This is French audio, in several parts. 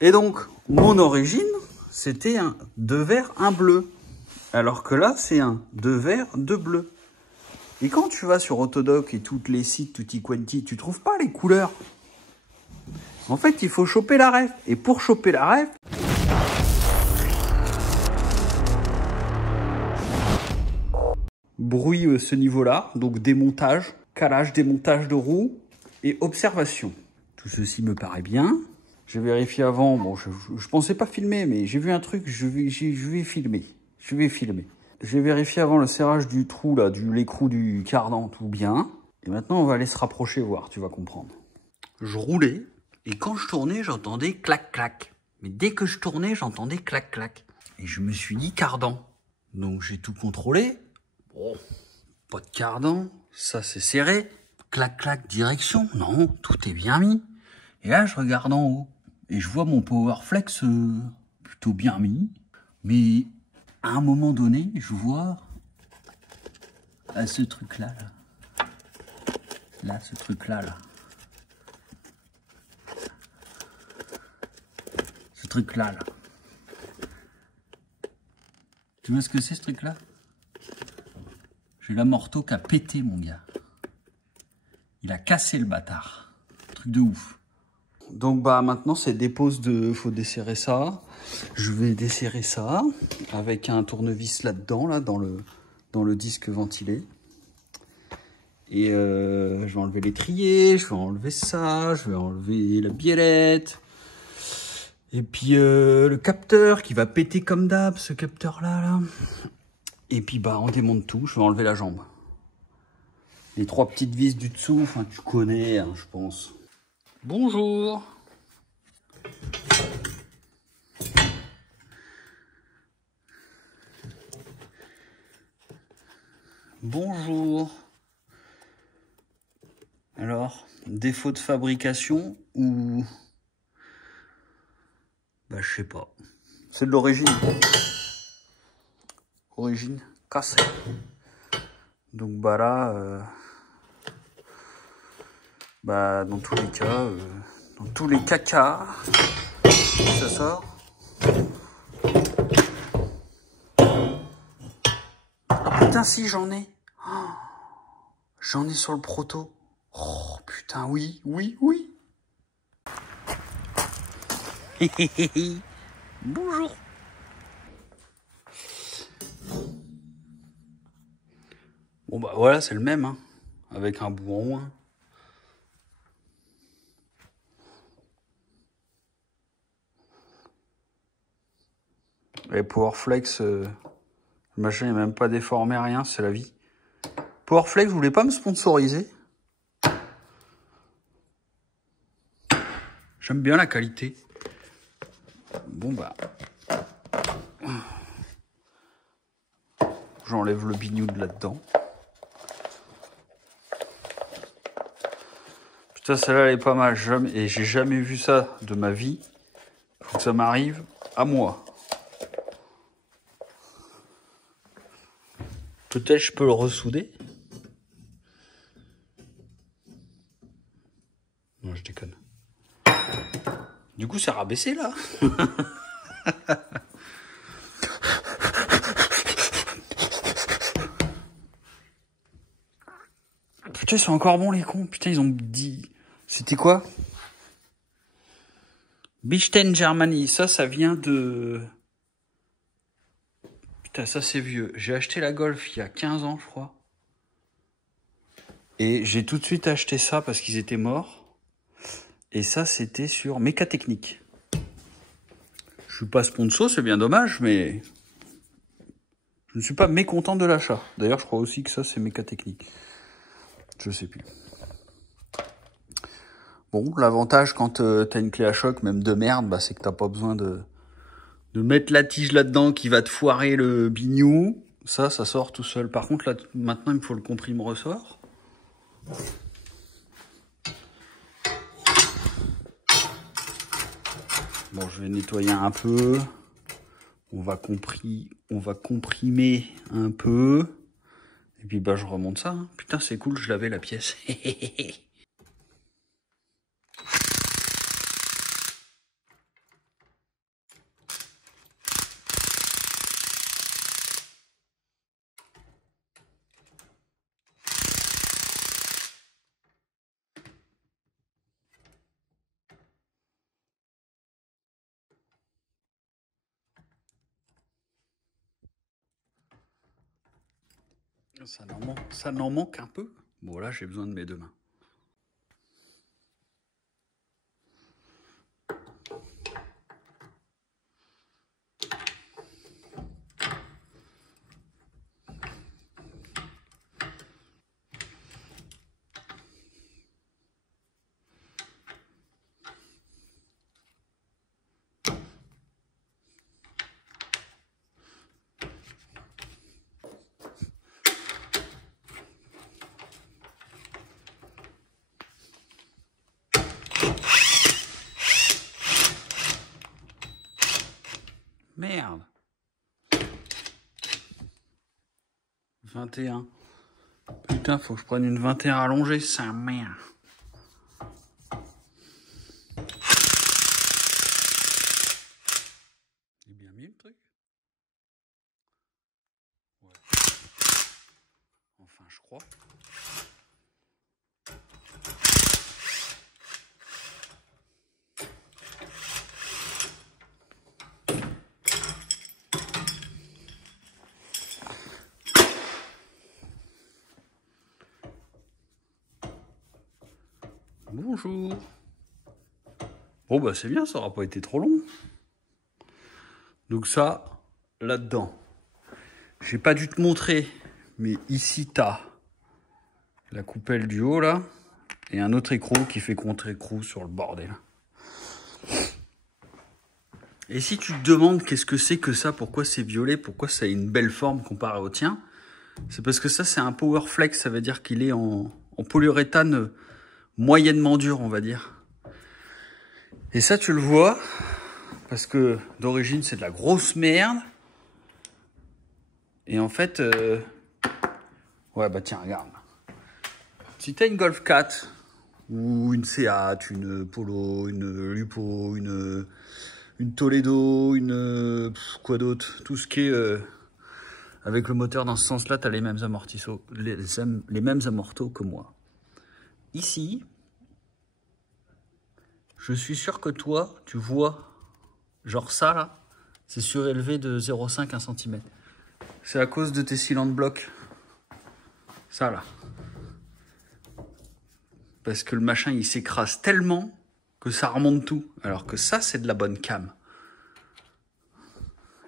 Et donc, mon origine, c'était un 2 vert, un bleu. Alors que là, c'est un 2 vert, 2 bleu. Et quand tu vas sur Autodoc et tous les sites tutti quanti, tu trouves pas les couleurs. En fait, il faut choper la ref. Et pour choper la ref, bruit ce niveau-là, donc démontage, calage, démontage de roues et observation. Tout ceci me paraît bien. J'ai vérifié avant, bon, je pensais pas filmer, mais j'ai vu un truc, je vais filmer. J'ai vérifié avant le serrage du trou, là, l'écrou du cardan, tout bien. Et maintenant, on va aller se rapprocher, voir, tu vas comprendre. Je roulais, et quand je tournais, j'entendais clac-clac. Mais dès que je tournais, j'entendais clac-clac. Et je me suis dit cardan. Donc j'ai tout contrôlé. Bon, pas de cardan, ça c'est serré. Clac-clac, direction. Non, tout est bien mis. Et là, je regarde en haut. Et je vois mon Powerflex plutôt bien mis. Mais à un moment donné, je vois ce truc-là. Là, ce truc-là. Ce truc-là. Tu vois ce que c'est ce truc-là? J'ai l'amorto qui a pété, mon gars. Il a cassé le bâtard. Truc de ouf. Donc bah maintenant c'est dépose de... Faut desserrer ça. Je vais desserrer ça avec un tournevis là-dedans, là, dans le disque ventilé. Et je vais enlever l'étrier, je vais enlever ça, je vais enlever la biellette. Et puis le capteur qui va péter comme d'hab, ce capteur-là. Là. Et puis bah on démonte tout, je vais enlever la jambe. Les 3 petites vis du dessous, enfin tu connais, hein, je pense. Bonjour. Bonjour. Alors, défaut de fabrication ou... Bah je sais pas. C'est de l'origine. Origine cassée. Donc bah là... Bah dans tous les cas... dans tous les cacas, ça sort. Ah putain, si j'en ai. Oh, j'en ai sur le proto. Oh putain, oui. Bonjour. Bon bah voilà, c'est le même, hein, avec un bout en moins. Et Powerflex, le machin n'est même pas déformé, rien, c'est la vie. Powerflex, vous voulez pas me sponsoriser? J'aime bien la qualité. Bon bah... J'enlève le bignou de là-dedans. Putain, celle-là, elle est pas mal. Et j'ai jamais vu ça de ma vie. Faut que ça m'arrive à moi. Peut-être je peux le ressouder. Non, je déconne. Du coup, c'est rabaissé, là. Putain, ils sont encore bons, les cons. Putain, ils ont dit... C'était quoi? Bichten Germany. Ça vient de... Putain, ça, c'est vieux. J'ai acheté la Golf il y a 15 ans, je crois. Et j'ai tout de suite acheté ça parce qu'ils étaient morts. Et ça, c'était sur Mécatechnique. Je suis pas sponsor, c'est bien dommage, mais... Je ne suis pas mécontent de l'achat. D'ailleurs, je crois aussi que ça, c'est Mécatechnique. Je sais plus. Bon, l'avantage quand t'as une clé à choc, même de merde, bah, c'est que t'as pas besoin de mettre la tige là-dedans qui va te foirer le bignou. Ça sort tout seul. Par contre, là, maintenant, il me faut le comprime-ressort. Bon, je vais nettoyer un peu. On va comprimer un peu. Et puis, bah, je remonte ça. Hein. Putain, c'est cool, je l'avais la pièce. Ça n'en manque un peu. Bon, là, j'ai besoin de mes deux mains. Merde. 21. Putain, faut que je prenne une 21 allongée, c'est un merde. Il est bien mis le truc? Ouais. Enfin, je crois. Bonjour. Bon bah c'est bien, ça aura pas été trop long. Donc ça, là-dedans. J'ai pas dû te montrer, mais ici t'as la coupelle du haut là, et un autre écrou qui fait contre-écrou sur le bordel. Et si tu te demandes qu'est-ce que c'est que ça, pourquoi c'est violet, pourquoi ça a une belle forme comparée au tien, c'est parce que ça c'est un Powerflex, ça veut dire qu'il est en polyuréthane moyennement dur, on va dire. Et ça tu le vois, parce que d'origine c'est de la grosse merde. Et en fait, ouais bah tiens regarde. Si t'as une Golf 4, ou une Seat, une Polo, une Lupo, une Toledo, quoi d'autre, tout ce qui est avec le moteur dans ce sens-là, t'as les mêmes amortisseurs, les mêmes amortos que moi. Ici, je suis sûr que toi, tu vois, genre ça là, c'est surélevé de 0,5 1 cm. C'est à cause de tes cylindres blocs. Ça là. Parce que le machin il s'écrase tellement que ça remonte tout. Alors que ça c'est de la bonne cam.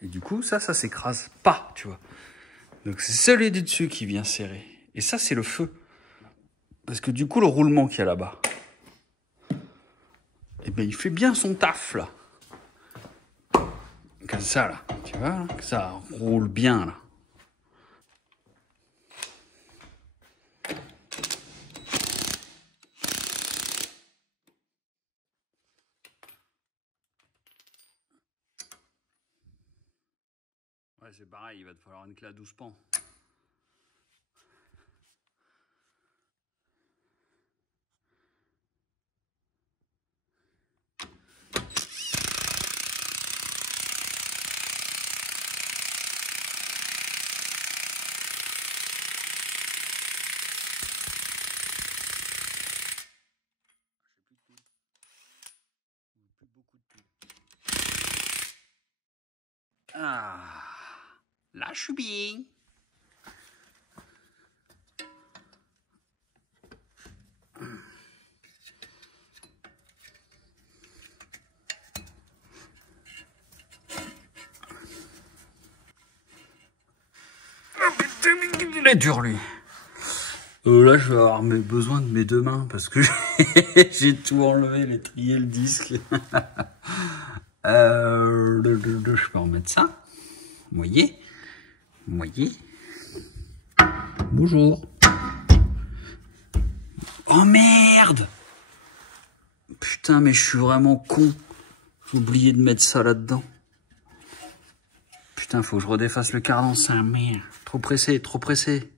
Et du coup ça s'écrase pas, tu vois. Donc c'est celui du dessus qui vient serrer. Et ça c'est le feu. Parce que du coup le roulement qu'il y a là-bas, eh ben il fait bien son taf là. Comme ça là, tu vois, là, que ça roule bien là. Ouais, c'est pareil, il va te falloir une clé à 12 pans. Ah, là je suis bien. Il est dur lui. Là je vais avoir besoin de mes deux mains parce que j'ai tout enlevé, les trier le disque. Je peux remettre ça. Vous voyez? Vous voyez? Bonjour. Oh merde! Putain, mais je suis vraiment con. J'ai oublié de mettre ça là-dedans. Putain, faut que je redéfasse le cardan, c'est un merde. Trop pressé, trop pressé.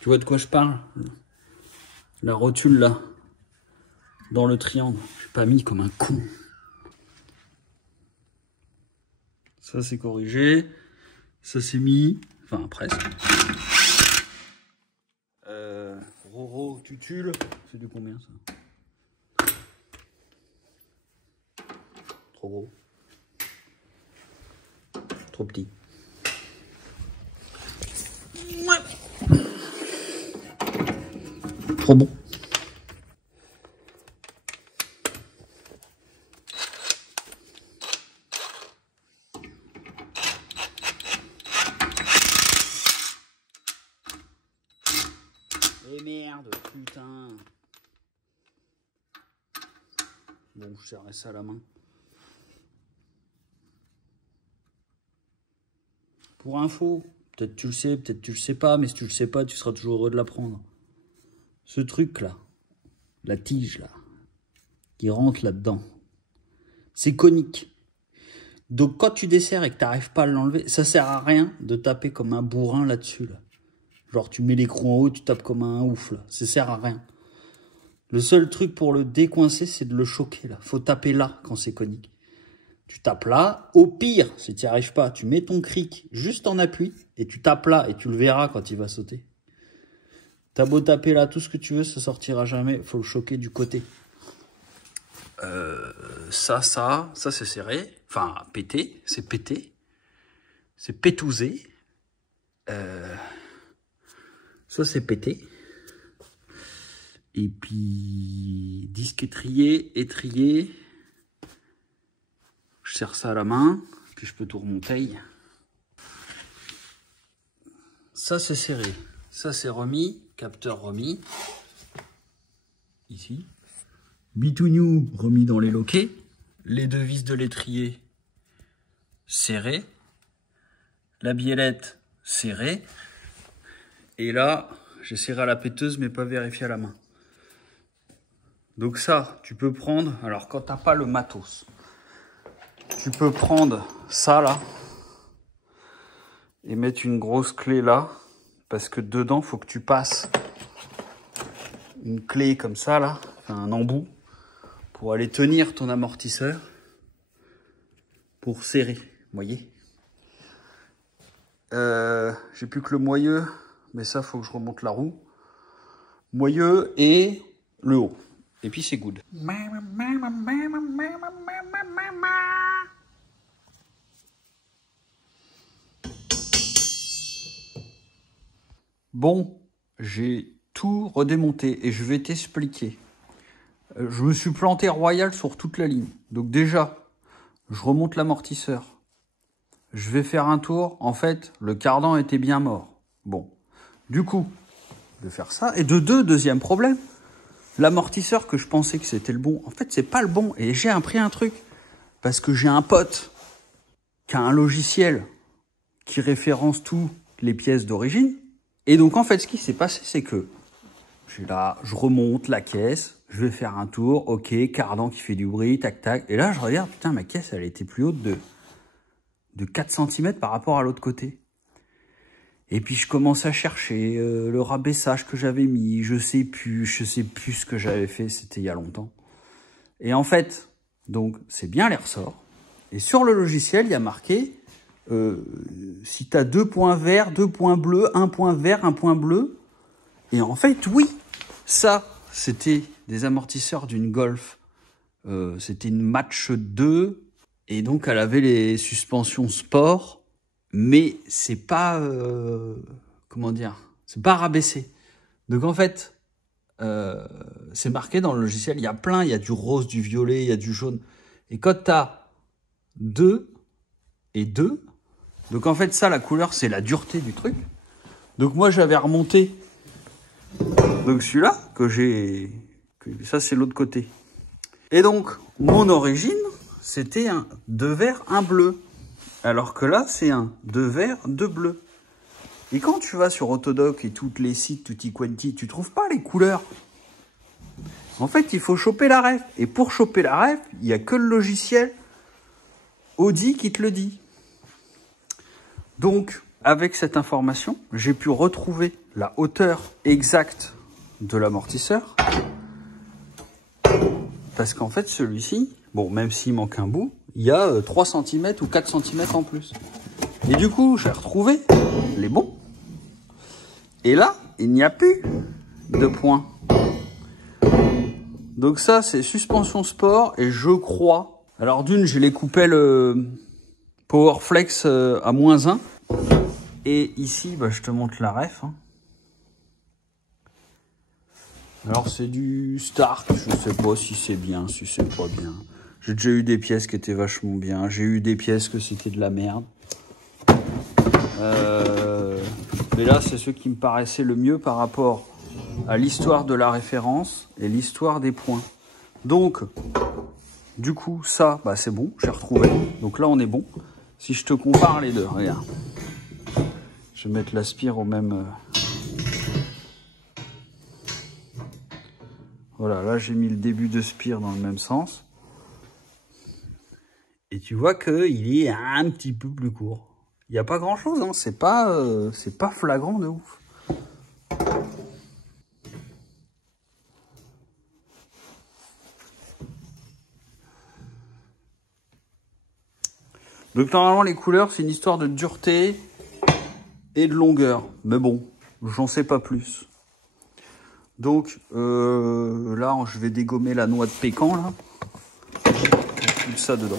Tu vois de quoi je parle? La rotule là. Dans le triangle. Je suis pas mis comme un con. Ça c'est corrigé. Ça c'est mis. Enfin presque. Roro tutule. C'est du combien ça? Trop gros. Trop petit. Trop bon. Et merde, putain. Bon, je serrais ça à la main. Pour info, peut-être tu le sais, peut-être tu le sais pas, mais si tu le sais pas, tu seras toujours heureux de l'apprendre. Ce truc-là, la tige là, qui rentre là-dedans, c'est conique. Donc quand tu desserres et que tu n'arrives pas à l'enlever, ça sert à rien de taper comme un bourrin là-dessus. Là. Genre tu mets l'écrou en haut, tu tapes comme un ouf là. Ça sert à rien. Le seul truc pour le décoincer, c'est de le choquer là. Faut taper là quand c'est conique. Tu tapes là. Au pire, si tu n'y arrives pas, tu mets ton cric juste en appui et tu tapes là et tu le verras quand il va sauter. T'as beau taper là tout ce que tu veux, ça sortira jamais. Faut le choquer du côté. Ça c'est serré. Enfin, pété. C'est pété. C'est pétousé. Ça c'est pété. Et puis, disque étrié, étrié. Je serre ça à la main. Puis je peux tout remonter. Ça c'est serré. Ça c'est remis. Capteur remis. Ici. Bitounou remis dans les loquets. Les deux vis de l'étrier serrées. La biellette serrée. Et là, j'ai serré à la péteuse mais pas vérifié à la main. Donc ça, tu peux prendre, alors quand t'as pas le matos, tu peux prendre ça là et mettre une grosse clé là, parce que dedans, faut que tu passes une clé comme ça là, un embout, pour aller tenir ton amortisseur, pour serrer, vous voyez. J'ai plus que le moyeu, mais ça, faut que je remonte la roue. Moyeu et le haut. Et puis c'est good. Bon, j'ai tout redémonté et je vais t'expliquer. Je me suis planté royal sur toute la ligne. Donc déjà, je remonte l'amortisseur. Je vais faire un tour. En fait, le cardan était bien mort. Bon, du coup, de faire ça. Et de deux, deuxième problème. L'amortisseur que je pensais que c'était le bon, en fait, c'est pas le bon. Et j'ai appris un truc. Parce que j'ai un pote qui a un logiciel qui référence toutes les pièces d'origine. Et donc, en fait, ce qui s'est passé, c'est que je remonte la caisse, je vais faire un tour, ok, cardan qui fait du bruit, tac, tac. Et là, je regarde, putain, ma caisse, elle était plus haute de 4 cm par rapport à l'autre côté. Et puis je commence à chercher le rabaissage que j'avais mis, je sais plus ce que j'avais fait, c'était il y a longtemps. Et en fait, donc c'est bien les ressorts. Et sur le logiciel, il y a marqué si tu as 2 points verts, 2 points bleus, 1 point vert, 1 point bleu. Et en fait, oui, ça, c'était des amortisseurs d'une Golf. C'était une Match 2. Et donc, elle avait les suspensions sport. Mais c'est pas, comment dire, c'est pas rabaissé. Donc en fait, c'est marqué dans le logiciel, il y a plein, il y a du rose, du violet, il y a du jaune. Et quand tu as 2 et 2, donc en fait ça, la couleur, c'est la dureté du truc. Donc moi, j'avais remonté, donc celui-là, ça c'est l'autre côté. Et donc, mon origine, c'était un 2 vert, 1 bleu. Alors que là, c'est un 2 vert, 2 bleu. Et quand tu vas sur Autodoc et tous les sites tutti quanti, tu trouves pas les couleurs. En fait, il faut choper la ref. Et pour choper la ref, il n'y a que le logiciel Audi qui te le dit. Donc, avec cette information, j'ai pu retrouver la hauteur exacte de l'amortisseur. Parce qu'en fait, celui-ci, bon, même s'il manque un bout, il y a 3 cm ou 4 cm en plus. Et du coup, j'ai retrouvé les bons. Et là, il n'y a plus de points. Donc ça, c'est suspension sport. Et je crois... Alors d'une, j'ai les coupelles Powerflex à -1. Et ici, bah, je te montre la ref. Hein. Alors c'est du Stark, je sais pas si c'est bien, si c'est pas bien. J'ai déjà eu des pièces qui étaient vachement bien. J'ai eu des pièces que c'était de la merde. Mais là, c'est ceux qui me paraissaient le mieux par rapport à l'histoire de la référence et l'histoire des points. Donc, du coup, ça, bah, c'est bon, j'ai retrouvé. Donc là, on est bon. Si je te compare les deux, regarde. Je vais mettre l'aspire au même... Voilà, là, j'ai mis le début de spire dans le même sens. Et tu vois qu'il est un petit peu plus court. Il n'y a pas grand-chose, hein. C'est pas flagrant de ouf. Donc normalement les couleurs c'est une histoire de dureté et de longueur. Mais bon, j'en sais pas plus. Donc là je vais dégommer la noix de pécan là. On fout ça dedans.